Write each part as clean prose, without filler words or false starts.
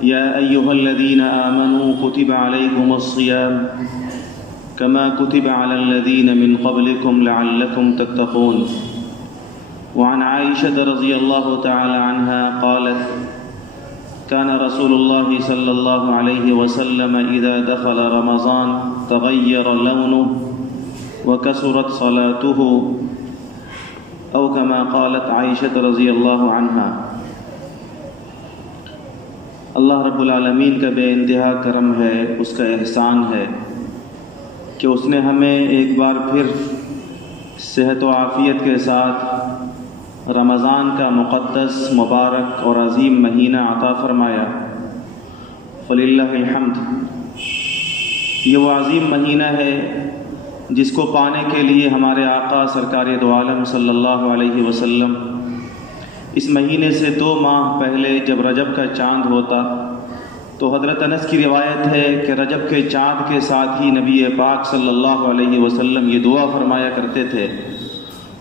يا أيها الذين آمنوا كتب عليكم الصيام كما كتب على الذين من قبلكم لعلكم تتقون. وعن عائشة رضي الله تعالى عنها قالت كان رسول الله صلى الله عليه وسلم إذا دخل رمضان تغير لونه وكثرت صلاته أو كما قالت عائشة رضي الله عنها. اللہ رب العالمین کا بے انتہا کرم ہے، اس کا احسان ہے کہ اس نے ہمیں ایک بار پھر صحت و عافیت کے ساتھ رمضان کا مقدس، مبارک اور عظیم مہینہ عطا فرمایا۔ فللہ الحمد۔ یہ وہ عظیم مہینہ ہے جس کو پانے کے لیے ہمارے آقا سرکار دو عالم صلی اللہ علیہ وسلم اس مہینے سے 2 ماہ پہلے جب رجب کا چاند ہوتا تو حضرت انس کی روایت ہے کہ رجب کے چاند کے ساتھ ہی نبی پاک صلی اللہ علیہ وسلم یہ دعا فرمایا کرتے تھے،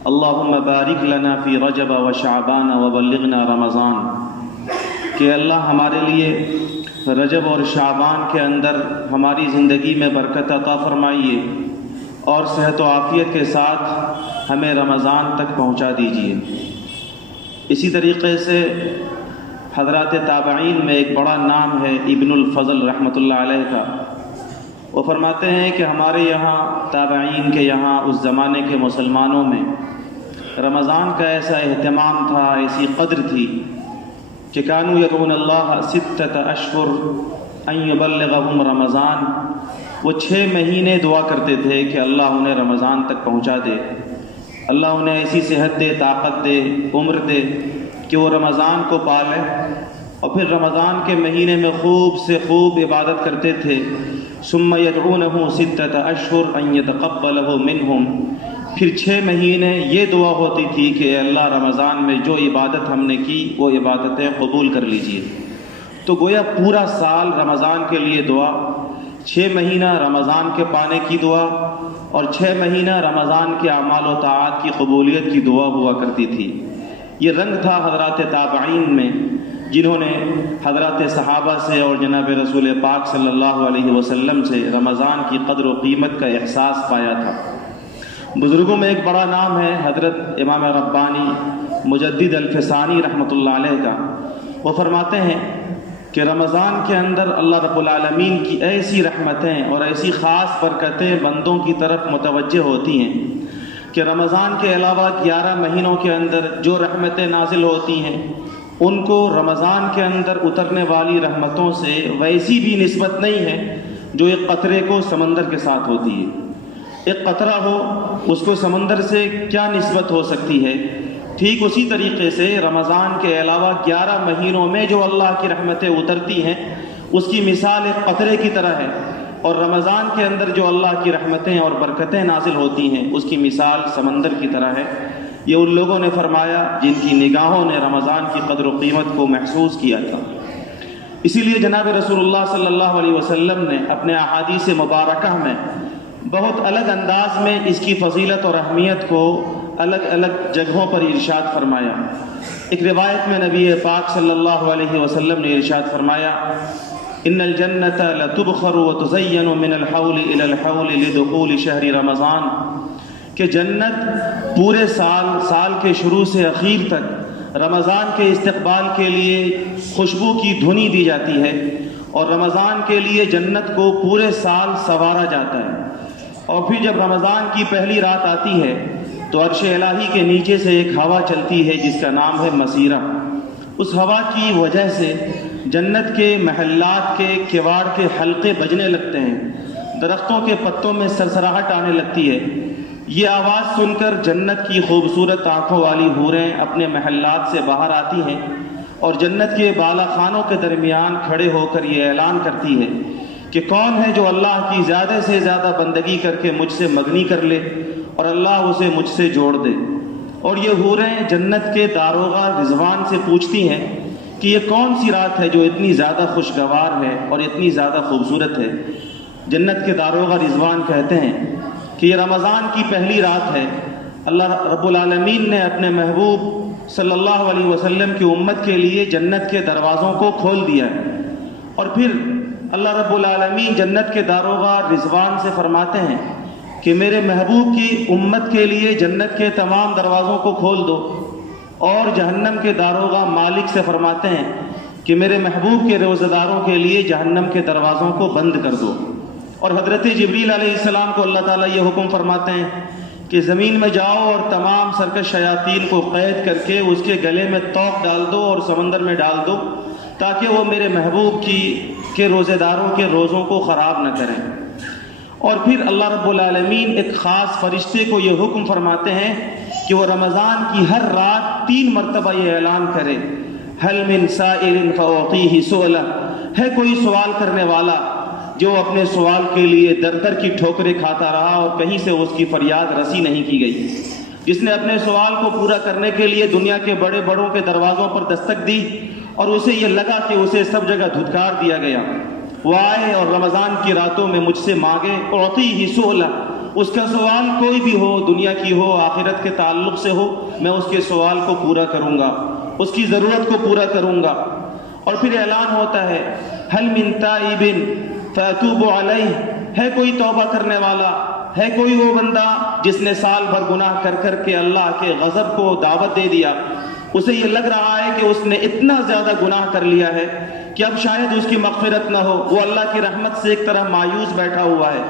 اللہم بارک لنا فی رجب و شعبان و بلغنا رمضان، کہ اللہ ہمارے لیے رجب اور شعبان کے اندر ہماری زندگی میں برکت عطا فرمائیے اور صحت و عافیت کے ساتھ ہمیں رمضان تک پہنچا دیجیے۔ اسی طریقے سے حضرات تابعین میں ایک بڑا نام ہے ابن الفضل رحمۃ اللہ علیہ کا۔ وہ فرماتے ہیں کہ ہمارے یہاں تابعین کے یہاں اس زمانے کے مسلمانوں میں رمضان کا ایسا اہتمام تھا، ایسی قدر تھی کہ کانوا یدعون اللہ 6 اشہر ان یبلغہم رمضان، وہ 6 مہینے دعا کرتے تھے کہ اللہ انہیں رمضان تک پہنچا دے، اللہ انہیں ایسی صحت دے، طاقت دے، عمر دے کہ وہ رمضان کو پالیں، اور پھر رمضان کے مہینے میں خوب سے خوب عبادت کرتے تھے۔ ثم یدعونہ 6 اشہر ان یتقبلہ منہم، پھر 6 مہینے یہ دعا ہوتی تھی کہ اے اللہ رمضان میں جو عبادت ہم نے کی وہ عبادتیں قبول کر لیجئے۔ تو گویا پورا سال رمضان کے لیے دعا، 6 مہینہ رمضان کے پانے کی دعا، اور 6 مہینہ رمضان کے اعمال و طاعات کی قبولیت کی دعا ہوا کرتی تھی۔ یہ رنگ تھا حضرات تابعین میں، جنہوں نے حضرات صحابہ سے اور جناب رسول پاک صلی اللہ علیہ وسلم سے رمضان کی قدر و قیمت کا احساس پایا تھا۔ بزرگوں میں ایک بڑا نام ہے حضرت امام ربانی مجدد الفسانی رحمۃ اللہ علیہ کا۔ وہ فرماتے ہیں کہ رمضان کے اندر اللہ رب العالمین کی ایسی رحمتیں اور ایسی خاص برکتیں بندوں کی طرف متوجہ ہوتی ہیں کہ رمضان کے علاوہ 11 مہینوں کے اندر جو رحمتیں نازل ہوتی ہیں ان کو رمضان کے اندر اترنے والی رحمتوں سے ویسی بھی نسبت نہیں ہے جو ایک قطرے کو سمندر کے ساتھ ہوتی ہے۔ ایک قطرہ ہو اس کو سمندر سے کیا نسبت ہو سکتی ہے؟ ٹھیک اسی طریقے سے رمضان کے علاوہ 11 مہینوں میں جو اللہ کی رحمتیں اترتی ہیں اس کی مثال ایک قطرے کی طرح ہے، اور رمضان کے اندر جو اللہ کی رحمتیں اور برکتیں نازل ہوتی ہیں اس کی مثال سمندر کی طرح ہے۔ یہ ان لوگوں نے فرمایا جن کی نگاہوں نے رمضان کی قدر و قیمت کو محسوس کیا تھا۔ اسی لیے جناب رسول اللہ صلی اللہ علیہ وسلم نے اپنے احادیث مبارکہ میں بہت الگ انداز میں اس کی فضیلت اور اہمیت کو الگ الگ جگہوں پر ارشاد فرمایا۔ ایک روایت میں نبی پاک صلی اللہ علیہ وسلم نے ارشاد فرمایا، ان الجنت لتبخر وتزین من الحول الى الحول لدخول شہر رمضان، کہ جنت پورے سال کے شروع سے اخیر تک رمضان کے استقبال کے لیے خوشبو کی دھنی دی جاتی ہے، اور رمضان کے لیے جنت کو پورے سال سنوارا جاتا ہے۔ اور پھر جب رمضان کی پہلی رات آتی ہے تو عرش الہی کے نیچے سے ایک ہوا چلتی ہے جس کا نام ہے مسیرہ۔ اس ہوا کی وجہ سے جنت کے محلات کے کواڑ کے حلقے بجنے لگتے ہیں، درختوں کے پتوں میں سرسراہٹ آنے لگتی ہے۔ یہ آواز سن کر جنت کی خوبصورت آنکھوں والی حوریں اپنے محلات سے باہر آتی ہیں اور جنت کے بالا خانوں کے درمیان کھڑے ہو کر یہ اعلان کرتی ہے کہ کون ہے جو اللہ کی زیادہ سے زیادہ بندگی کر کے مجھ سے مغنی کر لے اور اللہ اسے مجھ سے جوڑ دے۔ اور یہ حوریں جنت کے داروغہ رضوان سے پوچھتی ہیں کہ یہ کون سی رات ہے جو اتنی زیادہ خوشگوار ہے اور اتنی زیادہ خوبصورت ہے۔ جنت کے داروغہ رضوان کہتے ہیں کہ یہ رمضان کی پہلی رات ہے۔ اللہ رب العالمین نے اپنے محبوب صلی اللہ علیہ وسلم کی امت کے لیے جنت کے دروازوں کو کھول دیا ہے، اور پھر اللہ رب العالمین جنت کے داروغہ رضوان سے فرماتے ہیں کہ میرے محبوب کی امت کے لیے جنت کے تمام دروازوں کو کھول دو، اور جہنم کے داروغہ مالک سے فرماتے ہیں کہ میرے محبوب کے روزہ داروں کے لیے جہنم کے دروازوں کو بند کر دو۔ اور حضرت جبریل علیہ السلام کو اللہ تعالیٰ یہ حکم فرماتے ہیں کہ زمین میں جاؤ اور تمام سرکش شیاطین کو قید کر کے اس کے گلے میں توق ڈال دو اور سمندر میں ڈال دو، تاکہ وہ میرے محبوب کے روزے داروں کے روزوں کو خراب نہ کریں۔ اور پھر اللہ رب العالمین ایک خاص فرشتے کو یہ حکم فرماتے ہیں کہ وہ رمضان کی ہر رات 3 مرتبہ یہ اعلان کرے، هل من سائل فأعطيه سؤلا، ہے کوئی سوال کرنے والا جو اپنے سوال کے لیے در در کی ٹھوکریں کھاتا رہا اور کہیں سے اس کی فریاد رسی نہیں کی گئی، جس نے اپنے سوال کو پورا کرنے کے لیے دنیا کے بڑے بڑوں کے دروازوں پر دستک دی اور اسے یہ لگا کہ اسے سب جگہ دھتکار دیا گیا، وہ آئے اور رمضان کی راتوں میں مجھ سے مانگے، اعطیہ سؤلا، اس کا سوال کوئی بھی ہو، دنیا کی ہو، آخرت کے تعلق سے ہو، میں اس کے سوال کو پورا کروں گا، اس کی ضرورت کو پورا کروں گا۔ اور پھر اعلان ہوتا ہے هل من تائب فاتوب علیہ، ہے کوئی توبہ کرنے والا، ہے کوئی وہ بندہ جس نے سال بھر گناہ کر کر کے اللہ کے غضب کو دعوت دے دیا، اسے یہ لگ رہا ہے کہ اس نے اتنا زیادہ گناہ کر لیا ہے کہ اب شاید اس کی مغفرت نہ ہو، وہ اللہ کی رحمت سے ایک طرح مایوس بیٹھا ہوا ہے،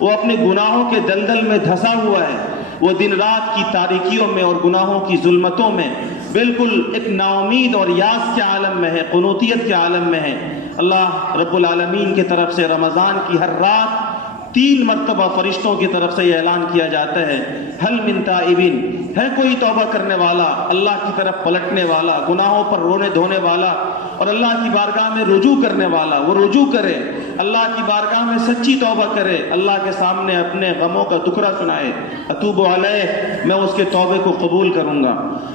وہ اپنے گناہوں کے دلدل میں دھسا ہوا ہے، وہ دن رات کی تاریکیوں میں اور گناہوں کی ظلمتوں میں بالکل ایک نا امید اور یاس کے عالم میں ہے، قنوطیت کے عالم میں ہے۔ اللہ رب العالمین کی طرف سے رمضان کی ہر رات 3 مرتبہ فرشتوں کی طرف سے یہ اعلان کیا جاتا ہے، هل من تائبین، ہے کوئی توبہ کرنے والا، اللہ کی طرف پلٹنے والا، گناہوں پر رونے دھونے والا اور اللہ کی بارگاہ میں رجوع کرنے والا، وہ رجوع کرے، اللہ کی بارگاہ میں سچی توبہ کرے، اللہ کے سامنے اپنے غموں کا دکھڑا سنائے، اتوب علیہ، میں اس کے توبے کو قبول کروں گا۔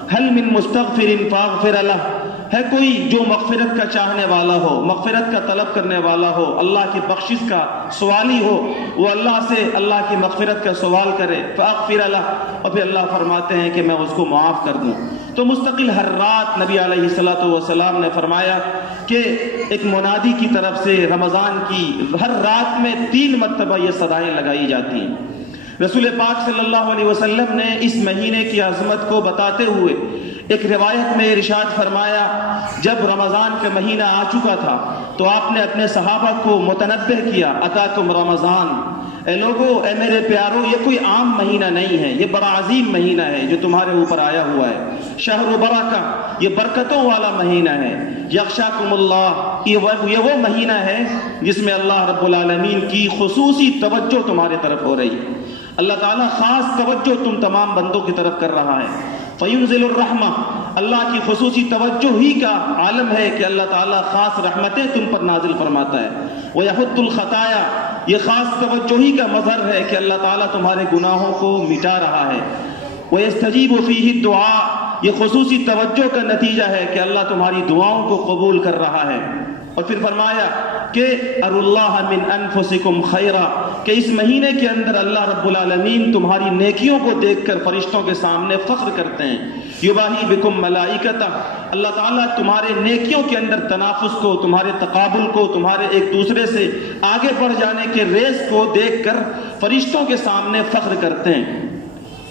هل من مستغفر فاغفر له، ہے کوئی جو مغفرت کا چاہنے والا ہو، مغفرت کا طلب کرنے والا ہو، اللہ کی بخشش کا سوالی ہو، وہ اللہ سے اللہ کی مغفرت کا سوال کرے، فاغفر له، اور پھر اللہ فرماتے ہیں کہ میں اس کو معاف کر دوں۔ تو مستقل ہر رات نبی علیہ الصلوۃ والسلام نے فرمایا کہ ایک منادی کی طرف سے رمضان کی ہر رات میں 3 مرتبہ یہ صدائیں لگائی جاتی ہیں۔ رسول پاک صلی اللہ علیہ وسلم نے اس مہینے کی عظمت کو بتاتے ہوئے ایک روایت میں ارشاد فرمایا، جب رمضان کا مہینہ آ چکا تھا تو آپ نے اپنے صحابہ کو متنبہ کیا، اتاکم رمضان، اے لوگو، اے میرے پیارو، یہ کوئی عام مہینہ نہیں ہے، یہ بڑا عظیم مہینہ ہے جو تمہارے اوپر آیا ہوا ہے، شہر برکہ، یہ برکتوں والا مہینہ ہے، یخشاکم اللہ، یہ وہ مہینہ ہے جس میں اللہ رب العالمین کی خصوصی توجہ تمہارے طرف ہو رہی ہے، اللہ تعالیٰ خاص توجہ تم تمام بندوں کی طرف کر رہا ہے، فینزل الرحمہ، اللہ کی خصوصی توجہ ہی کا عالم ہے کہ اللہ تعالیٰ خاص رحمتیں تم پر نازل فرماتا ہے، ویحط الخطایا، یہ خاص توجہ ہی کا مظہر ہے کہ اللہ تعالیٰ تمہارے گناہوں کو مٹا رہا ہے، ویستجیب فیہ الدعاء، یہ خصوصی توجہ کا نتیجہ ہے کہ اللہ تمہاری دعاؤں کو قبول کر رہا ہے۔ اور پھر فرمایا کہ اروا اللہ من انفسکم خیرا، کہ اس مہینے کے اندر اللہ رب العالمین تمہاری نیکیوں کو دیکھ کر فرشتوں کے سامنے فخر کرتے ہیں، یباہی بکم ملائکتہ، اللہ تعالیٰ تمہارے نیکیوں کے اندر تنافس کو، تمہارے تقابل کو، تمہارے ایک دوسرے سے آگے بڑھ جانے کے ریس کو دیکھ کر فرشتوں کے سامنے فخر کرتے ہیں۔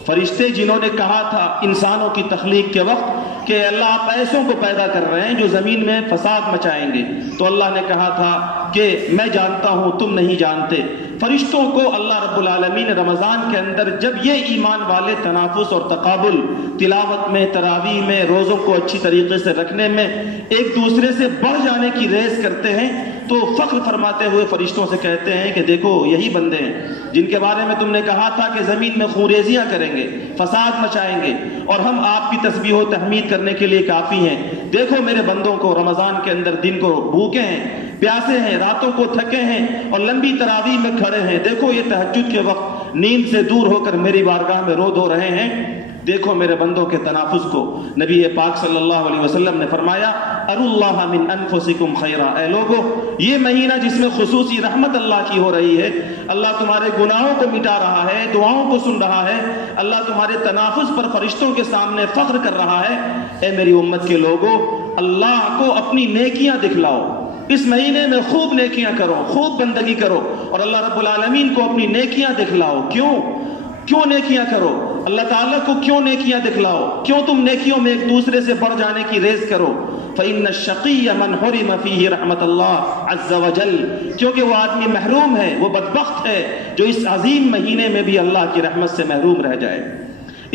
فرشتے جنہوں نے کہا تھا انسانوں کی تخلیق کے وقت کہ اللہ آپ ایسوں کو پیدا کر رہے ہیں جو زمین میں فساد مچائیں گے، تو اللہ نے کہا تھا کہ میں جانتا ہوں تم نہیں جانتے۔ فرشتوں کو اللہ رب العالمین رمضان کے اندر جب یہ ایمان والے تنافس اور تقابل، تلاوت میں، تراویح میں، روزوں کو اچھی طریقے سے رکھنے میں ایک دوسرے سے بڑھ جانے کی ریس کرتے ہیں، تو فخر فرماتے ہوئے فرشتوں سے کہتے ہیں کہ دیکھو یہی بندے ہیں جن کے بارے میں تم نے کہا تھا کہ زمین میں خونریزیاں کریں گے، فساد مچائیں گے، اور ہم آپ کی تسبیح و تحمید کرنے کے لیے کافی ہیں۔ دیکھو میرے بندوں کو رمضان کے اندر دن کو بھوکے ہیں، پیاسے ہیں، راتوں کو تھکے ہیں اور لمبی تراویح میں کھڑے ہیں، دیکھو یہ تہجد کے وقت نیند سے دور ہو کر میری بارگاہ میں رو دھو رہے ہیں، دیکھو میرے بندوں کے تنافس کو۔ نبی پاک صلی اللہ علیہ وسلم نے فرمایا اروا اللہ من انفسکم خیرا، اے لوگو، یہ مہینہ جس میں خصوصی رحمت اللہ کی ہو رہی ہے، اللہ تمہارے گناہوں کو مٹا رہا ہے، دعاؤں کو سن رہا ہے، اللہ تمہارے تنافس پر فرشتوں کے سامنے فخر کر رہا ہے، اے میری امت کے لوگوں، اللہ کو اپنی نیکیاں دکھلاؤ، اس مہینے میں خوب نیکیاں کرو، خوب بندگی کرو اور اللہ رب العالمین کو اپنی نیکیاں دکھلاؤ۔ کیوں نیکیاں کرو؟ اللہ تعالیٰ کو کیوں نیکیاں دکھلاؤ؟ کیوں تم نیکیوں میں ایک دوسرے سے بڑھ جانے کی ریس کرو؟ فَإِنَّ الشَّقِيَّ مَنْ حُرِمَ فِيهِ رَحْمَةَ اللَّهِ عَزَّ وَجَلَّ، کیونکہ وہ آدمی محروم ہے، وہ بدبخت ہے جو اس عظیم مہینے میں بھی اللہ کی رحمت سے محروم رہ جائے۔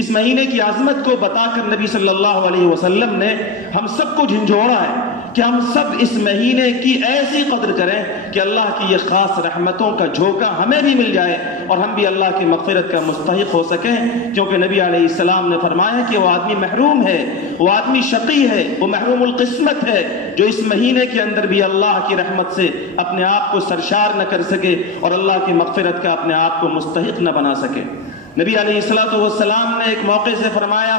اس مہینے کی عظمت کو بتا کر نبی صلی اللہ علیہ وسلم نے ہم سب کو جھنجھوڑا ہے کہ ہم سب اس مہینے کی ایسی قدر کریں کہ اللہ کی یہ خاص رحمتوں کا جھونکا ہمیں بھی مل جائے اور ہم بھی اللہ کی مغفرت کا مستحق ہو سکیں، کیونکہ نبی علیہ السلام نے فرمایا کہ وہ آدمی محروم ہے، وہ آدمی شقی ہے، وہ محروم القسمت ہے جو اس مہینے کے اندر بھی اللہ کی رحمت سے اپنے آپ کو سرشار نہ کر سکے اور اللہ کی مغفرت کا اپنے آپ کو مستحق نہ بنا سکے۔ نبی علیہ الصلوۃ والسلام نے ایک موقع سے فرمایا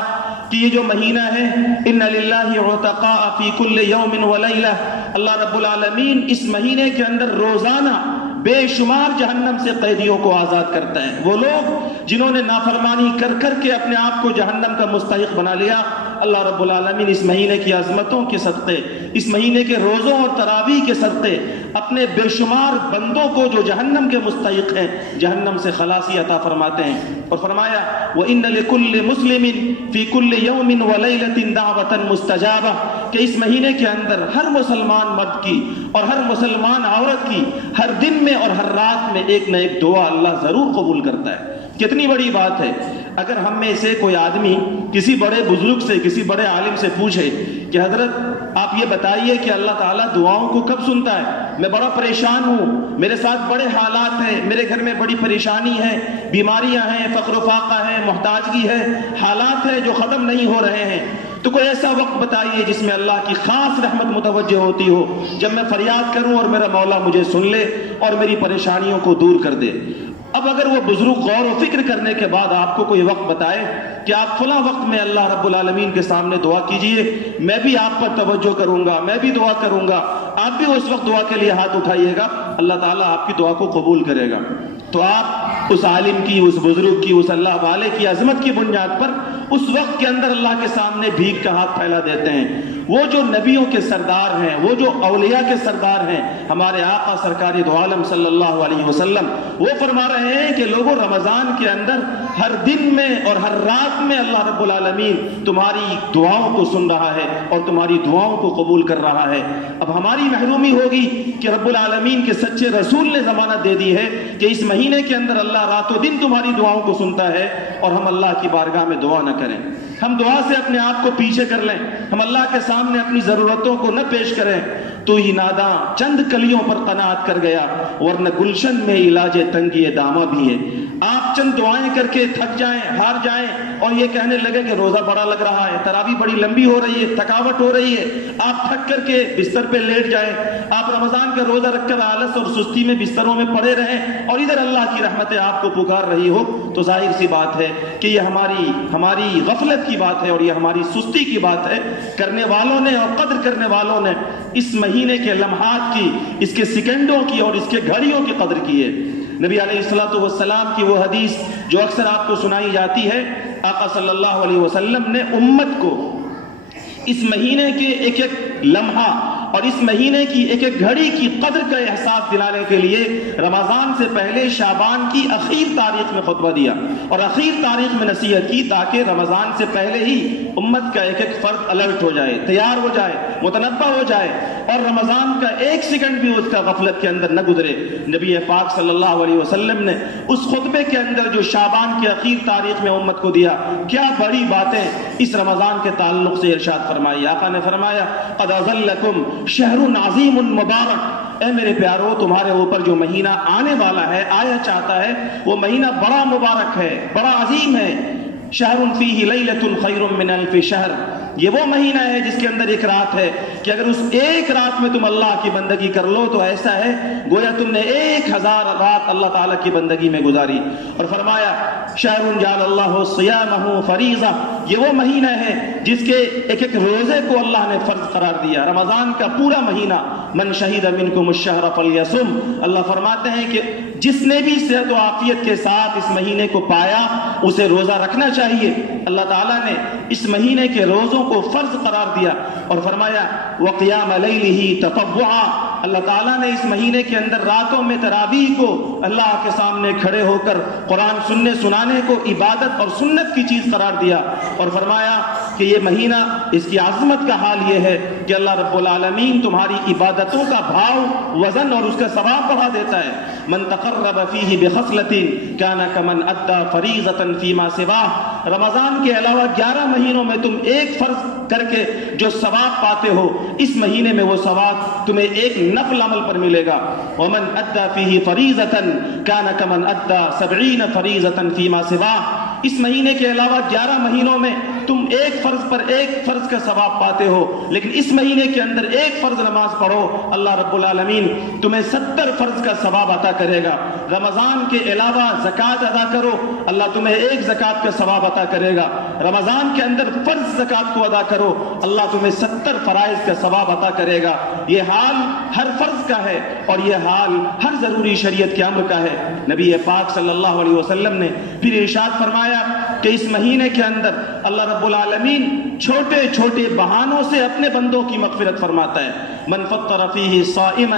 کہ یہ جو مہینہ ہے، ان للہ عتقاء فی کل یوم ولیلہ، اللہ رب العالمین اس مہینے کے اندر روزانہ بے شمار جہنم سے قیدیوں کو آزاد کرتا ہے۔ وہ لوگ جنہوں نے نافرمانی کر کر کے اپنے آپ کو جہنم کا مستحق بنا لیا، اللہ رب العالمین اس مہینے کی عظمتوں کے صدقے، اس مہینے کے روزوں اور تراویح کے صدقے اپنے بے شمار بندوں کو جو جہنم کے مستحق ہیں جہنم سے خلاصی عطا فرماتے ہیں۔ اور فرمایا وَإِنَّ لِكُلِّ مُسْلِمٍ فِي كُلِّ يَوْمٍ وَلَيْلَةٍ دَعْوَةً مُسْتَجَابَةً، کہ اس مہینے کے اندر ہر مسلمان مرد کی اور ہر مسلمان عورت کی ہر دن میں اور ہر رات میں ایک نہ ایک دعا اللہ ضرور قبول کرتا ہے۔ کتنی بڑی بات ہے اگر ہم میں سے کوئی آدمی کسی بڑے بزرگ سے، کسی بڑے عالم سے پوچھے کہ حضرت آپ یہ بتائیے کہ اللہ تعالیٰ دعاؤں کو کب سنتا ہے؟ میں بڑا پریشان ہوں، میرے ساتھ بڑے حالات ہیں، میرے گھر میں بڑی پریشانی ہے، بیماریاں ہیں، فقر و فاقہ ہے، محتاجگی ہے، حالات ہیں جو ختم نہیں ہو رہے ہیں، تو کوئی ایسا وقت بتائیے جس میں اللہ کی خاص رحمت متوجہ ہوتی ہو، جب میں فریاد کروں اور میرا مولا مجھے سن لے اور میری پریشانیوں کو دور کر دے۔ اب اگر وہ بزرگ غور و فکر کرنے کے بعد آپ کو کوئی وقت بتائے کہ آپ فلاں وقت میں اللہ رب العالمین کے سامنے دعا کیجئے، میں بھی آپ پر توجہ کروں گا، میں بھی دعا کروں گا، آپ بھی اس وقت دعا کے لیے ہاتھ اٹھائیے گا، اللہ تعالیٰ آپ کی دعا کو قبول کرے گا۔ تو آپ اس عالم کی، اس بزرگ کی، اس اللہ والے کی عظمت کی بنیاد پر اس وقت کے اندر اللہ کے سامنے بھیک کا ہاتھ پھیلا دیتے ہیں۔ وہ جو نبیوں کے سردار ہیں، وہ جو اولیاء کے سردار ہیں، ہمارے آقا سرکار دو عالم صلی اللہ علیہ وسلم، وہ فرما رہے ہیں کہ لوگوں رمضان کے اندر ہر دن میں اور ہر رات میں اللہ رب العالمین تمہاری دعاؤں کو سن رہا ہے اور تمہاری دعاؤں کو قبول کر رہا ہے۔ اب ہماری محرومی ہوگی کہ رب العالمین کے سچے رسول نے ضمانت دے دی ہے کہ اس مہینے کے اندر اللہ رات و دن تمہاری دعاؤں کو سنتا ہے، اور ہم اللہ کی بارگاہ میں دعا نہ کریں، ہم دعا سے اپنے آپ کو پیچھے کر لیں، ہم اللہ کے سامنے اپنی ضرورتوں کو نہ پیش کریں۔ تو ہی ناداں چند کلیوں پر قناعت کر گیا، ورنہ گلشن میں علاج تنگی دامہ بھی ہے۔ آپ چند دعائیں کر کے تھک جائیں، ہار جائیں اور یہ کہنے لگے کہ روزہ بڑا لگ رہا ہے، تراویح بڑی لمبی ہو رہی ہے، تھکاوٹ ہو رہی ہے، آپ تھک کر کے بستر پہ لیٹ جائیں، آپ رمضان کا روزہ رکھ کر آلس اور سستی میں بستروں میں پڑے رہیں اور ادھر اللہ کی رحمتیں آپ کو پکار رہی ہو، تو ظاہر سی بات ہے کہ یہ ہماری غفلت کی بات ہے اور یہ ہماری سستی کی بات ہے۔ کرنے والوں نے اور قدر کرنے والوں نے اس مہینے کے لمحات کی، اس کے سیکنڈوں کی اور اس کے گھڑیوں کی قدر کی ہے۔ نبی علیہ الصلوۃ والسلام کی وہ حدیث جو اکثر آپ کو سنائی جاتی ہے، آقا صلی اللہ علیہ وسلم نے امت کو اس مہینے کے ایک ایک لمحہ اور اس مہینے کی ایک ایک گھڑی کی قدر کا احساس دلانے کے لیے رمضان سے پہلے شعبان کی اخیر تاریخ میں خطبہ دیا اور اخیر تاریخ میں نصیحت کی، تاکہ رمضان سے پہلے ہی امت کا ایک ایک فرد الرٹ ہو جائے، تیار ہو جائے، متنبہ ہو جائے اور رمضان کا ایک سیکنڈ بھی اس کا غفلت کے اندر نہ گزرے۔ نبی پاک صلی اللہ علیہ وسلم نے اس خطبے کے اندر جو شعبان کی اخیر تاریخ میں امت کو دیا، کیا بڑی باتیں اس رمضان کے تعلق سے ارشاد فرمائی۔ آقا نے فرمایا قد اظلکم شہر عظیم مبارک، اے میرے پیارو تمہارے اوپر جو مہینہ آنے والا ہے، آیا چاہتا ہے، وہ مہینہ بڑا مبارک ہے، بڑا عظیم ہے۔ شہر فیہ لیلۃ خیر من الف شہر، یہ وہ مہینہ ہے جس کے اندر ایک رات ہے کہ اگر اس ایک رات میں تم اللہ کی بندگی کر لو تو ایسا ہے گویا تم نے 1000 رات اللہ تعالیٰ کی بندگی میں گزاری۔ اور فرمایا شہر جعل اللہ صیامہ فریضہ، یہ وہ مہینہ ہے جس کے ایک ایک روزے کو اللہ نے فرض قرار دیا۔ رمضان کا پورا مہینہ من شہید منکم الشہر فلیصم، اللہ فرماتے ہیں کہ جس نے بھی صحت و عافیت کے ساتھ اس مہینے کو پایا اسے روزہ رکھنا چاہیے۔ اللہ تعالیٰ نے اس مہینے کے روزوں کو فرض قرار دیا اور فرمایا وقیام لیلہ تطوعا، اللہ تعالیٰ نے اس مہینے کے اندر راتوں میں تراویح کو اللہ کے سامنے کھڑے ہو کر قرآن سنانے کو عبادت اور سنت کی چیز قرار دیا اور فرمایا کہ یہ مہینہ اس کی عظمت کا حال یہ ہے کہ اللہ رب العالمین تمہاری عبادتوں کا بھاؤ وزن اور اس کا ثواب بڑھا دیتا ہے. من تقرب فیہ بخصلۃ کان کمن ادى فریضۃ فیما سواہ. رمضان کے علاوہ 11 مہینوں میں تم ایک فرض کر کے جو ثواب پاتے ہو اس مہینے میں وہ ثواب تمہیں ایک نفل عمل پر ملے گا. ومن ادى فیہ فریضۃ کان کمن ادى 70 فریضۃ فیما سواہ. اس مہینے کے علاوہ 11 مہینوں میں تم ایک فرض پر ایک فرض کا ثواب پاتے ہو، لیکن اس مہینے کے اندر ایک فرض نماز پڑھو، اللہ رب العالمین تمہیں 70 فرض کا ثواب عطا کرے گا. رمضان کے علاوہ زکوٰۃ ادا کرو، اللہ تمہیں ایک زکوٰۃ کا ثواب عطا کرے گا. رمضان کے اندر فرض زکوٰۃ کو ادا کرو، اللہ تمہیں 70 فرائض کا ثواب عطا کرے گا. یہ حال ہر فرض کا ہے اور یہ حال ہر ضروری شریعت کے امر کا ہے. نبی پاک صلی اللہ علیہ وسلم نے پھر ارشاد فرمایا کہ اس مہینے کے اندر اللہ رب العالمین چھوٹے چھوٹے بہانوں سے اپنے بندوں کی مغفرت فرماتا ہے. من فطر فیہ صائما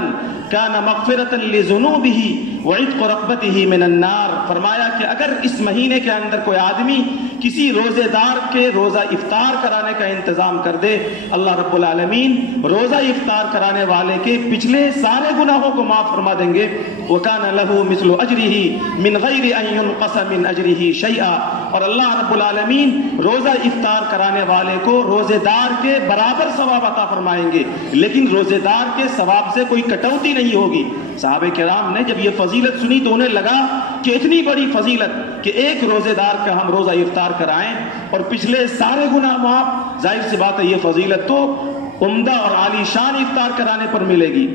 کان مغفرۃ لذنوبہ وعتق رقبتہ من النار. فرمایا کہ اگر اس مہینے کے اندر کوئی آدمی کسی روزے دار کے روزہ افطار کرانے کا انتظام کر دے، اللہ رب العالمین روزہ افطار کرانے والے کے پچھلے سارے گناہوں کو معاف فرما دیں گے. وکان لہ مثل اجرہ من غیر ان ینقص من اجرہ شیئا. اور اللہ رب العالمین روزہ افطار کرانے والے کو روزے دار کے برابر ثواب عطا فرمائیں گے، لیکن روزے دار کے ثواب سے کوئی کٹوتی نہیں ہوگی. صحابہ کرام نے جب یہ فضیلت سنی تو انہیں لگا کہ اتنی بڑی فضیلت کہ ایک روزے دار کا ہم روزہ افطار کرائیں اور پچھلے سارے گناہ معاف. ظاہر سی بات ہے یہ فضیلت تو عمدہ اور عالی شان افطار کرانے پر ملے گی.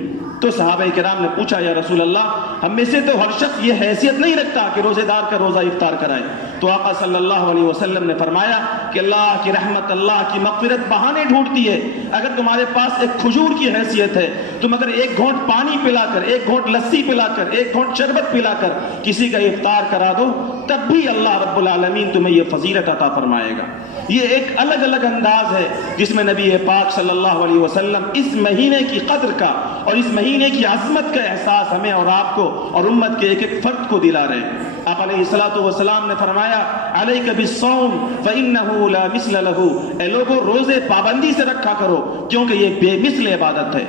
تو صحابہ کرام نے پوچھا یا رسول اللہ، ہم میں سے تو ہر شخص یہ حیثیت نہیں رکھتا کہ روزے دار کا روزہ افطار کرائے. تو آقا صلی اللہ علیہ وسلم نے فرمایا کہ اللہ کی رحمت، اللہ کی مغفرت بہانے ڈھونڈتی ہے. اگر تمہارے پاس ایک کھجور کی حیثیت ہے، تم اگر ایک گھونٹ پانی پلا کر، ایک گھونٹ لسی پلا کر، ایک گھونٹ شربت پلا کر کسی کا افطار کرا دو، تب بھی اللہ رب العالمین تمہیں یہ فضیلت عطا فرمائے گا. یہ ایک الگ الگ انداز ہے جس میں نبی پاک صلی اللہ علیہ وسلم اس مہینے کی قدر کا اور اس مہینے کی عظمت کا احساس ہمیں اور آپ کو اور امت کے ایک ایک فرد کو دلا رہے ہیں. آپ علیہ الصلوۃ والسلام نے فرمایا علیک بالصوم فإنہ لا مثل لہ. اے لوگو روزے پابندی سے رکھا کرو کیونکہ یہ بے مثل عبادت ہے.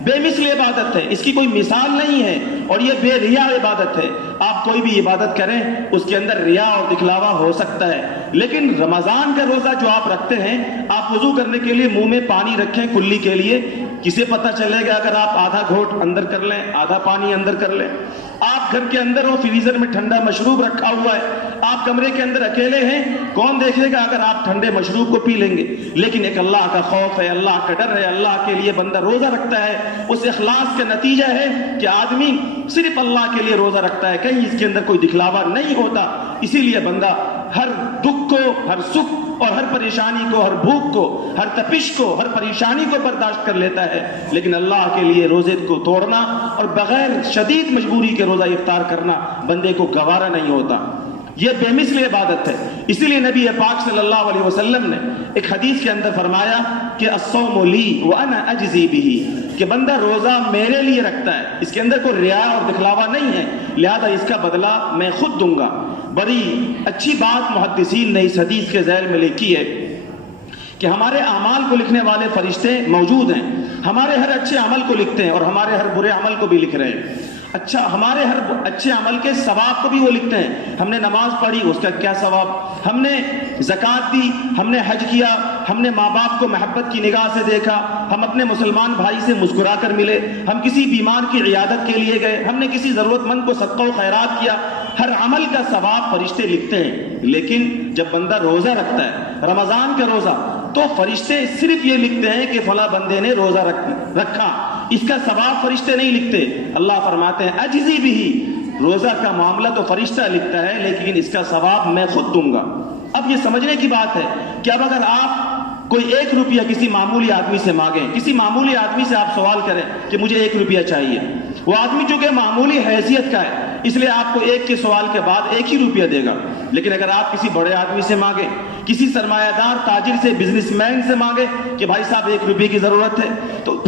بے مثل عبادت ہے، اس کی کوئی مثال نہیں ہے، اور یہ بے ریا عبادت ہے. آپ کوئی بھی عبادت کریں اس کے اندر ریا اور دکھلاوا ہو سکتا ہے، لیکن رمضان کا روزہ جو آپ رکھتے ہیں، آپ وضو کرنے کے لیے منہ میں پانی رکھیں کلی کے لیے، کسے پتہ چلے گا اگر آپ آدھا گھونٹ اندر کر لیں، آدھا پانی اندر کر لیں. آپ گھر کے اندر ہو، فریزر میں ٹھنڈا مشروب رکھا ہوا ہے، آپ کمرے کے اندر اکیلے ہیں، کون دیکھے گا اگر آپ ٹھنڈے مشروب کو پی لیں گے. لیکن ایک اللہ کا خوف ہے، اللہ کا ڈر ہے، اللہ کے لیے بندہ روزہ رکھتا ہے. اس اخلاص کا نتیجہ ہے کہ آدمی صرف اللہ کے لیے روزہ رکھتا ہے، کہیں اس کے اندر کوئی دکھلاوا نہیں ہوتا. اسی لیے بندہ ہر دکھ کو، ہر سکھ اور ہر پریشانی کو، ہر بھوک کو، ہر تپش کو، ہر پریشانی کو برداشت کر لیتا ہے، لیکن اللہ کے لیے روزے کو توڑنا اور بغیر شدید مجبوری کے روزہ افطار کرنا بندے کو گوارا نہیں ہوتا. یہ بے مثل عبادت ہے. اسی لیے نبی پاک صلی اللہ علیہ وسلم نے ایک حدیث کے اندر فرمایا کہ الصوم لی وانا اجزی بہ، کہ بندہ روزہ میرے لیے رکھتا ہے، اس کے اندر کوئی ریا اور دکھلاوا نہیں ہے، لہذا اس کا بدلہ میں خود دوں گا. بڑی اچھی بات محدثین نے اس حدیث کے ذیل میں لکھی ہے کہ ہمارے اعمال کو لکھنے والے فرشتے موجود ہیں، ہمارے ہر اچھے عمل کو لکھتے ہیں اور ہمارے ہر برے عمل کو بھی لکھ رہے ہیں. اچھا، ہمارے ہر اچھے عمل کے ثواب کو بھی وہ لکھتے ہیں. ہم نے نماز پڑھی اس کا کیا ثواب، ہم نے زکوٰۃ دی، ہم نے حج کیا، ہم نے ماں باپ کو محبت کی نگاہ سے دیکھا، ہم اپنے مسلمان بھائی سے مسکرا کر ملے، ہم کسی بیمار کی عیادت کے لیے گئے، ہم نے کسی ضرورت مند کو صدقہ و خیرات کیا، ہر عمل کا ثواب فرشتے لکھتے ہیں. لیکن جب بندہ روزہ رکھتا ہے، رمضان کا روزہ، تو فرشتے صرف یہ لکھتے ہیں کہ فلاں بندے نے روزہ رکھا، اس کا ثواب فرشتے نہیں لکھتے. اللہ فرماتے ہیں اجزی بھی، روزہ کا معاملہ تو فرشتہ لکھتا ہے لیکن اس کا ثواب میں خود دوں گا. اب یہ سمجھنے کی بات ہے کہ اب اگر آپ کوئی 1 روپیہ کسی معمولی آدمی سے مانگیں، کسی معمولی آدمی سے آپ سوال کریں کہ مجھے 1 روپیہ چاہیے، وہ آدمی چونکہ معمولی حیثیت کا ہے اس لیے آپ کو 1 کے سوال کے بعد 1 ہی روپیہ دے گا. لیکن اگر آپ کسی بڑے آدمی سے مانگیں، کسی سرمایہ دار تاجر سے، بزنس مین سے مانگے کہ بھائی صاحب 1 روپیے کی ضرورت ہے، تو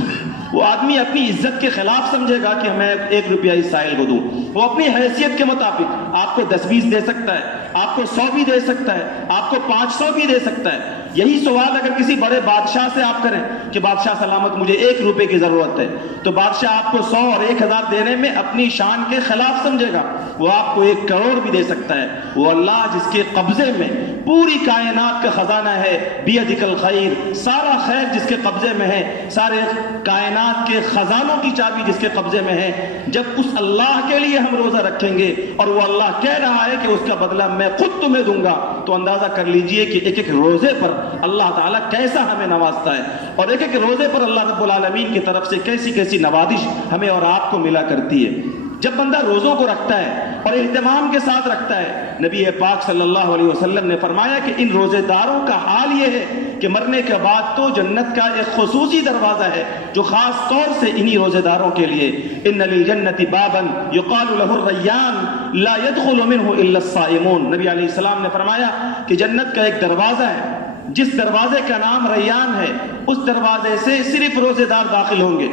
وہ آدمی اپنی عزت کے خلاف سمجھے گا کہ میں 1 روپیہ اس سائل کو دوں. وہ اپنی حیثیت کے مطابق آپ کو 10-20 دے سکتا ہے, آپ کو 100 بھی دے سکتا ہے, آپ کو 500 بھی دے سکتا ہے. یہی سوال اگر کسی بڑے بادشاہ سے آپ کریں کہ بادشاہ سلامت مجھے 1 روپے کی ضرورت ہے, تو بادشاہ آپ کو 100 اور 1000 دینے میں اپنی شان کے خلاف سمجھے گا. وہ آپ کو 1 کروڑ بھی دے سکتا ہے. وہ اللہ جس کے قبضے میں پوری کائنات کا خزانہ ہے, بیدک الخیر, سارا خیر جس کے قبضے میں ہے, سارے کائنات کے خزانوں کی چابی جس کے قبضے میں ہے, جب اس اللہ کے لیے ہم روزہ رکھیں گے اور وہ اللہ کہہ رہا ہے کہ اس کا بدلہ میں خود تمہیں دوں گا, تو اندازہ کر لیجئے کہ ایک ایک روزے پر اللہ تعالیٰ کیسا ہمیں نوازتا ہے, اور ایک ایک روزے پر اللہ رب العالمین کی طرف سے کیسی کیسی نوازش ہمیں اور آپ کو ملا کرتی ہے. جب بندہ روزوں کو رکھتا ہے اور اہتمام کے ساتھ رکھتا ہے, نبی پاک صلی اللہ علیہ وسلم نے فرمایا کہ ان روزے داروں کا حال یہ ہے کہ مرنے کے بعد تو جنت کا ایک خصوصی دروازہ ہے جو خاص طور سے انہی روزے داروں کے لیے, ان للجنت بابا یقال له الریان لا يدخل منه الا الصائمون. نبی علیہ السلام نے فرمایا کہ جنت کا ایک دروازہ ہے, جس دروازے کا نام ریان ہے, اس دروازے سے صرف روزے دار داخل ہوں گے.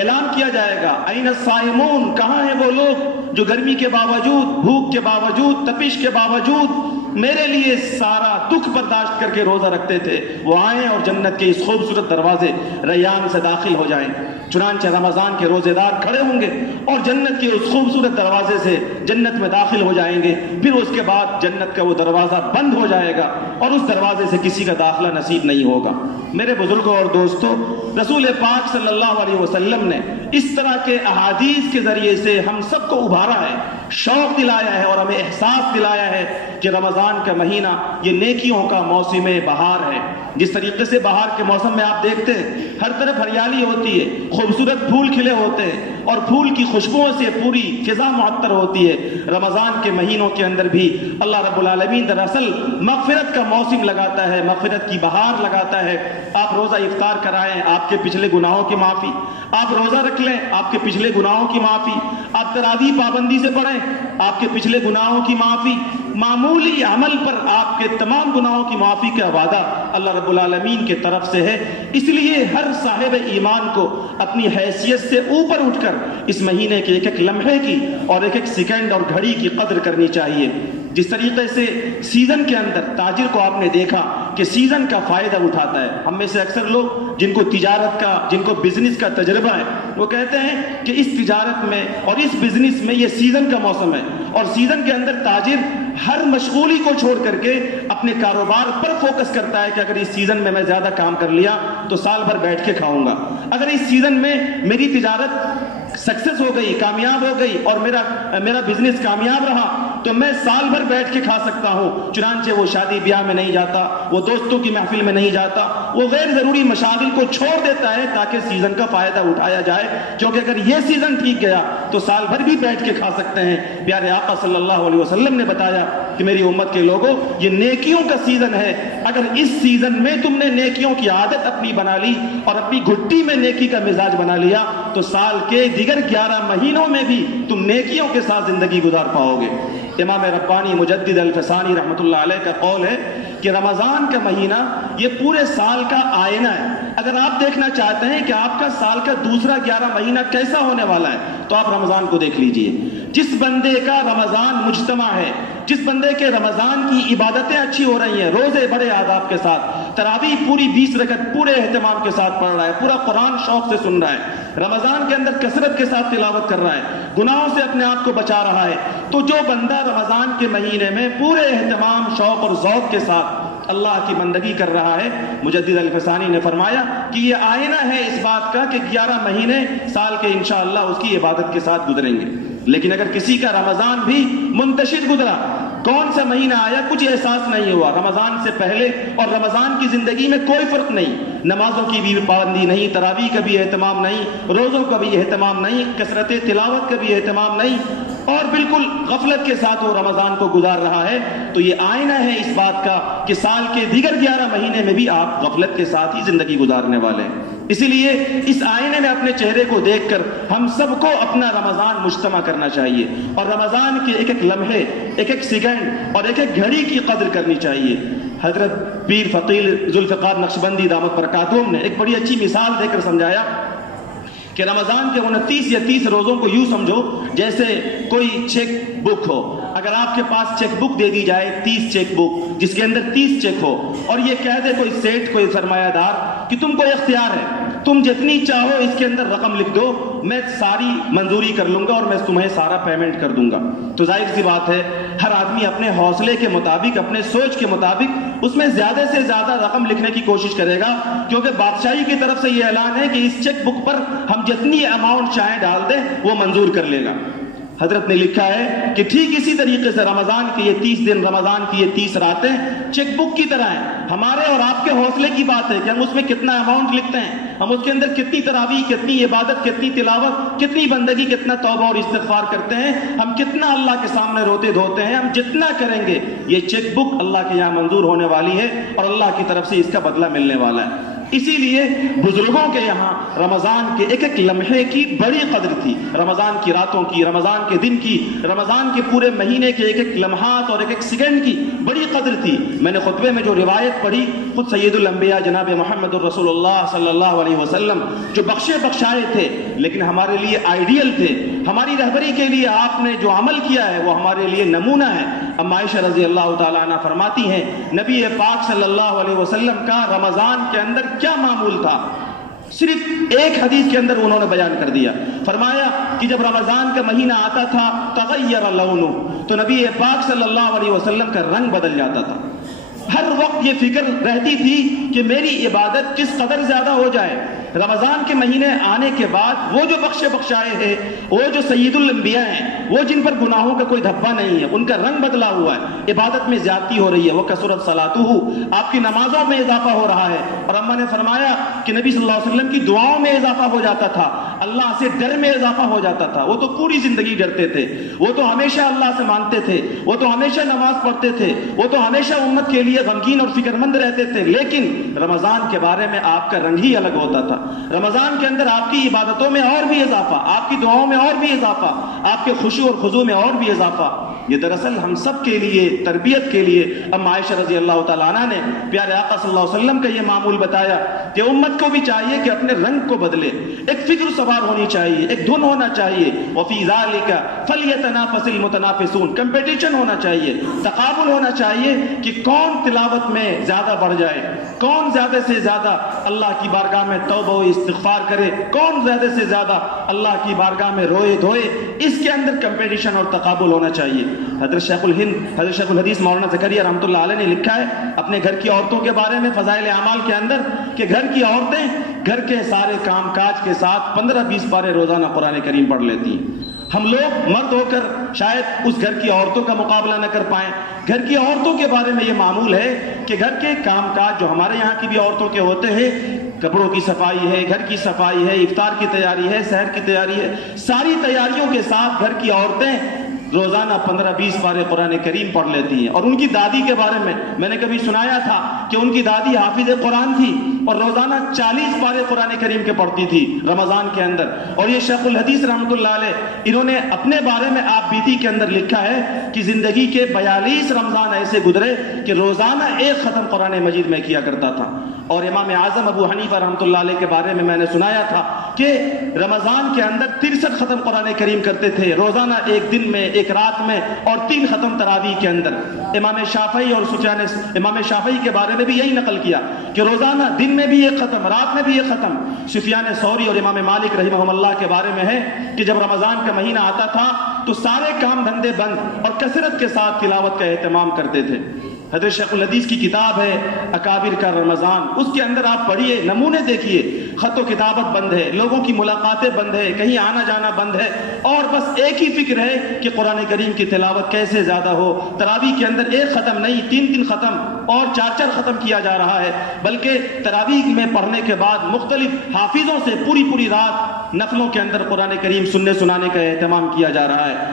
اعلان کیا جائے گا این الصائمون, کہاں ہیں وہ لوگ جو گرمی کے باوجود, بھوک کے باوجود, تپش کے باوجود میرے لیے سارا دکھ برداشت کر کے روزہ رکھتے تھے, وہ آئیں اور جنت کے اس خوبصورت دروازے ریان سے داخل ہو جائیں. چنانچہ رمضان کے روزے دار کھڑے ہوں گے اور جنت کے اس خوبصورت دروازے سے جنت میں داخل ہو جائیں گے. پھر اس کے بعد جنت کا وہ دروازہ بند ہو جائے گا اور اس دروازے سے کسی کا داخلہ نصیب نہیں ہوگا. میرے بزرگوں اور دوستوں, رسول پاک صلی اللہ علیہ وسلم نے اس طرح کے احادیث کے ذریعے سے ہم سب کو ابھارا ہے, شوق دلایا ہے اور ہمیں احساس دلایا ہے کہ رمضان کا مہینہ یہ نیکیوں کا موسم بہار ہے. جس طریقے سے بہار کے موسم میں آپ دیکھتے ہیں ہر طرف ہریالی ہوتی ہے, خوبصورت پھول کھلے ہوتے ہیں اور پھول کی خوشبوؤں سے پوری فضا معطر ہوتی ہے. رمضان کے مہینوں کے اندر بھی اللہ رب العالمین دراصل مغفرت کا موسم لگاتا ہے, مغفرت کی بہار لگاتا ہے. آپ روزہ افطار کرائیں, آپ کے پچھلے گناہوں کی معافی, آپ روزہ رکھ لیں, آپ کے پچھلے گناہوں کی معافی, آپ تراویح پابندی سے پڑھیں, آپ کے پچھلے گناہوں کی معافی, معمولی عمل پر آپ کے تمام گناہوں کی معافی کا وعدہ اللہ رب العالمین کی طرف سے ہے. اس لیے ہر صاحب ایمان کو اپنی حیثیت سے اوپر اٹھ کر اس مہینے کے ایک ایک لمحے کی اور ایک ایک سیکنڈ اور گھڑی کی قدر کرنی چاہیے. جس طریقے سے سیزن کے اندر تاجر کو آپ نے دیکھا کہ سیزن کا فائدہ اٹھاتا ہے. ہم میں سے اکثر لوگ جن کو تجارت کا, جن کو بزنس کا تجربہ ہے, وہ کہتے ہیں کہ اس تجارت میں اور اس بزنس میں یہ سیزن کا موسم ہے, اور سیزن کے اندر تاجر ہر مشغولی کو چھوڑ کر کے اپنے کاروبار پر فوکس کرتا ہے کہ اگر اس سیزن میں زیادہ کام کر لیا تو سال بھر بیٹھ کے کھاؤں گا, اگر اس سیزن میں میری تجارت سکسس ہو گئی, کامیاب ہو گئی اور میرا بزنس کامیاب رہا تو میں سال بھر بیٹھ کے کھا سکتا ہوں. چنانچہ وہ شادی بیاہ میں نہیں جاتا, وہ دوستوں کی محفل میں نہیں جاتا, وہ غیر ضروری مشاغل کو چھوڑ دیتا ہے تاکہ سیزن کا فائدہ اٹھایا جائے, کیونکہ اگر یہ سیزن ٹھیک گیا تو سال بھر بھی بیٹھ کے کھا سکتے ہیں. پیارے آقا صلی اللہ علیہ وسلم نے بتایا کہ میری امت کے لوگوں, یہ نیکیوں کا سیزن ہے. اگر اس سیزن میں تم نے نیکیوں کی عادت اپنی بنا لی اور اپنی گھٹی میں نیکی کا مزاج بنا لیا تو سال کے دیگر 11 مہینوں میں بھی تم نیکیوں کے ساتھ زندگی گزار پاؤ گے. امام ربانی مجدد الفسانی رحمۃ اللہ علیہ کا قول ہے کہ رمضان کا مہینہ یہ پورے سال کا آئینہ ہے. اگر آپ دیکھنا چاہتے ہیں کہ آپ کا سال کا دوسرا 11 مہینہ کیسا ہونے والا ہے تو آپ رمضان کو دیکھ لیجئے. جس بندے کا رمضان مجتمع ہے, جس بندے کے رمضان کی عبادتیں اچھی ہو رہی ہیں, روزے بڑے آداب کے ساتھ, تراویح پوری 20 رکعت پورے اہتمام کے ساتھ پڑھ رہا ہے, پورا قرآن شوق سے سن رہا ہے, رمضان کے اندر کثرت کے ساتھ تلاوت کر رہا ہے, گناہوں سے اپنے آپ کو بچا رہا ہے, تو جو بندہ رمضان کے مہینے میں پورے اہتمام, شوق اور ذوق کے ساتھ اللہ کی بندگی کر رہا ہے, مجدد الفسانی نے فرمایا کہ یہ آئینہ ہے اس بات کا کہ 11 مہینے سال کے انشاءاللہ اس کی عبادت کے ساتھ گزریں گے. لیکن اگر کسی کا رمضان بھی منتشر گزرا, کون سا مہینہ آیا کچھ احساس نہیں ہوا, رمضان سے پہلے اور رمضان کی زندگی میں کوئی فرق نہیں, نمازوں کی بھی پابندی نہیں, تراویح کا بھی اہتمام نہیں, روزوں کا بھی اہتمام نہیں, کثرت تلاوت کا بھی اہتمام نہیں, اور بالکل غفلت کے ساتھ وہ رمضان کو گزار رہا ہے, تو یہ آئینہ ہے اس بات کا کہ سال کے دیگر 11 مہینے میں بھی آپ غفلت کے ساتھ ہی زندگی گزارنے والے ہیں. اسی لیے اس آئینے میں اپنے چہرے کو دیکھ کر ہم سب کو اپنا رمضان مجتمع کرنا چاہیے اور رمضان کے ایک ایک لمحے, ایک ایک سیکنڈ اور ایک ایک گھڑی کی قدر کرنی چاہیے. حضرت پیر فقیر ذوالفقار نقشبندی دامت برکاتہم نے ایک بڑی اچھی مثال دے کر سمجھایا کہ رمضان کے 29 یا 30 روزوں کو یوں سمجھو جیسے کوئی چیک بک ہو. اگر آپ کے پاس چیک بک دے دی جائے 30 چیک بک جس کے اندر 30 چیک ہو, اور یہ کہہ دے کوئی سیٹ کوئی سرمایہ دار کہ تم کو اختیار ہے, تم جتنی چاہو اس کے اندر رقم لکھ دو, میں ساری منظوری کر لوں گا اور میں تمہیں سارا پیمنٹ کر دوں گا. تو ظاہر سی بات ہے ہر آدمی اپنے حوصلے کے مطابق, اپنے سوچ کے مطابق اس میں زیادہ سے زیادہ رقم لکھنے کی کوشش کرے گا, کیونکہ بادشاہی کی طرف سے یہ اعلان ہے کہ اس چیک بک پر ہم جتنی اماؤنٹ چاہیں ڈال دیں وہ منظور کر لے گا. حضرت نے لکھا ہے کہ ٹھیک اسی طریقے سے رمضان کے یہ 30 دن, رمضان کی یہ 30 راتیں چیک بک کی طرح ہیں. ہمارے اور آپ کے حوصلے کی بات ہے کہ ہم اس میں کتنا اماؤنٹ لکھتے ہیں, ہم اس کے اندر کتنی تراویح, کتنی عبادت, کتنی تلاوت, کتنی بندگی, کتنا توبہ اور استغفار کرتے ہیں, ہم کتنا اللہ کے سامنے روتے دھوتے ہیں. ہم جتنا کریں گے یہ چیک بک اللہ کے یہاں منظور ہونے والی ہے اور اللہ کی طرف سے اس کا بدلہ ملنے والا ہے. اسی لیے بزرگوں کے یہاں رمضان کے ایک ایک لمحے کی بڑی قدر تھی, رمضان کی راتوں کی, رمضان کے دن کی, رمضان کے پورے مہینے کے ایک ایک لمحات اور ایک ایک سیکنڈ کی بڑی قدر تھی. میں نے خطبے میں جو روایت پڑھی خود سید الانبیاء جناب محمد الرسول اللہ صلی اللہ علیہ وسلم جو بخشے بخشائے تھے لیکن ہمارے لیے آئیڈیل تھے, ہماری رہبری کے لیے آپ نے جو عمل کیا ہے وہ ہمارے لیے نمونہ ہے. ام عائشہ رضی اللہ تعالیٰ عنہ فرماتی ہیں نبی پاک صلی اللہ علیہ وسلم کا رمضان کے اندر کیا معمول تھا, صرف ایک حدیث کے اندر انہوں نے بیان کر دیا. فرمایا کہ جب رمضان کا مہینہ آتا تھا تغیر لونہ, تو نبی پاک صلی اللہ علیہ وسلم کا رنگ بدل جاتا تھا. ہر وقت یہ فکر رہتی تھی کہ میری عبادت کس قدر زیادہ ہو جائے. رمضان کے مہینے آنے کے بعد وہ جو بخشے بخشائے ہیں, وہ جو سید الانبیاء ہیں, وہ جن پر گناہوں کا کوئی دھبا نہیں ہے, ان کا رنگ بدلا ہوا ہے, عبادت میں زیادتی ہو رہی ہے. وہ کثرت صلاتہ, آپ کی نمازوں میں اضافہ ہو رہا ہے. اور اماں نے فرمایا کہ نبی صلی اللہ علیہ وسلم کی دعاؤں میں اضافہ ہو جاتا تھا, اللہ سے ڈر میں اضافہ ہو جاتا تھا. وہ تو پوری زندگی ڈرتے تھے, وہ تو ہمیشہ اللہ سے مانتے تھے, وہ تو ہمیشہ نماز پڑھتے تھے, وہ تو ہمیشہ امت کے لیے غمگین اور فکر مند رہتے تھے. لیکن رمضان کے بارے میں آپ کا رنگ ہی الگ ہوتا تھا. رمضان کے اندر آپ کی عبادتوں میں اور بھی اضافہ, آپ کی دعاؤں میں اور بھی اضافہ, آپ کے خشوع اور خضوع میں اور بھی اضافہ. یہ دراصل ہم سب کے لیے تربیت کے لیے ام عائشہ رضی اللہ تعالیٰ عنہ نے پیارے آقا صلی اللہ علیہ وسلم کا یہ معمول بتایا کہ امت کو بھی چاہیے کہ اپنے رنگ کو بدلے, ایک فکر سوار ہونی چاہیے, ایک دھن ہونا چاہیے. وفی ذالک فلیتنافس المتنافسون, کمپٹیشن ہونا چاہیے, تقابل ہونا چاہیے کہ کون تلاوت میں زیادہ بڑھ جائے, کون زیادہ سے زیادہ اللہ کی بارگاہ میں توبہ و استغفار کرے, کون زیادہ سے زیادہ اللہ کی بارگاہ میں روئے دھوئے. اس کے اندر کمپٹیشن اور تقابل ہونا چاہیے. حضرت شیخ الحدیث مولانا زکریا رحمۃ اللہ علیہ نے لکھا ہے اپنے گھر کی عورتوں کے بارے میں فضائل اعمال کے اندر کہ گھر کی عورتیں گھر کے سارے کام کاج کے ساتھ 15-20 پارے روزانہ قرآن کریم پڑھ لیتی ہیں. ہم لوگ مرد ہو کر شاید اس گھر کی عورتوں کا مقابلہ نہ کر پائیں. گھر کی عورتوں کے بارے میں یہ معمول ہے کہ گھر کے کام کاج جو ہمارے یہاں کی بھی عورتوں کے ہوتے ہیں, کپڑوں کی صفائی ہے, گھر کی صفائی ہے, افطار کی تیاری ہے, سحر کی تیاری ہے, ساری تیاریوں کے ساتھ گھر کی عورتیں روزانہ 15-20 پارے قرآن کریم پڑھ لیتی ہیں. اور ان کی دادی کے بارے میں نے کبھی سنایا تھا کہ ان کی دادی حافظ قرآن تھی اور روزانہ 40 پارے قرآن کریم کے پڑھتی تھی رمضان کے اندر. اور یہ شیخ الحدیث رحمۃ اللہ علیہ انہوں نے اپنے بارے میں آپ بیتی کے اندر لکھا ہے کہ زندگی کے 42 رمضان ایسے گزرے کہ روزانہ ایک ختم قرآن مجید میں کیا کرتا تھا. اور امام اعظم ابو حنیفہ رحمۃ اللہ علیہ کے بارے میں نے سنایا تھا کہ رمضان کے اندر 63 ختم قرآن کریم کرتے تھے روزانہ, ایک دن میں, ایک رات میں, اور 3 ختم تراویح کے اندر. امام شافعی اور امام شافعی کے بارے میں بھی یہی نقل کیا کہ روزانہ دن میں بھی ایک ختم, رات میں بھی ایک ختم. سفیان ثوری اور امام مالک رحمہ اللہ کے بارے میں ہے کہ جب رمضان کا مہینہ آتا تھا تو سارے کام دھندے بند اور کثرت کے ساتھ تلاوت کا اہتمام کرتے تھے. حضرت شیخ الحدیث کی کتاب ہے اکابر کا رمضان, اس کے اندر آپ پڑھیے, نمونے دیکھیے. خط و کتابت بند ہے, لوگوں کی ملاقاتیں بند ہے, کہیں آنا جانا بند ہے, اور بس ایک ہی فکر ہے کہ قرآن کریم کی تلاوت کیسے زیادہ ہو. تراویح کے اندر ایک ختم نہیں, 3 ختم اور 4 ختم کیا جا رہا ہے. بلکہ تراویح میں پڑھنے کے بعد مختلف حافظوں سے پوری رات نفلوں کے اندر قرآن کریم سننے سنانے کا اہتمام کیا جا رہا ہے.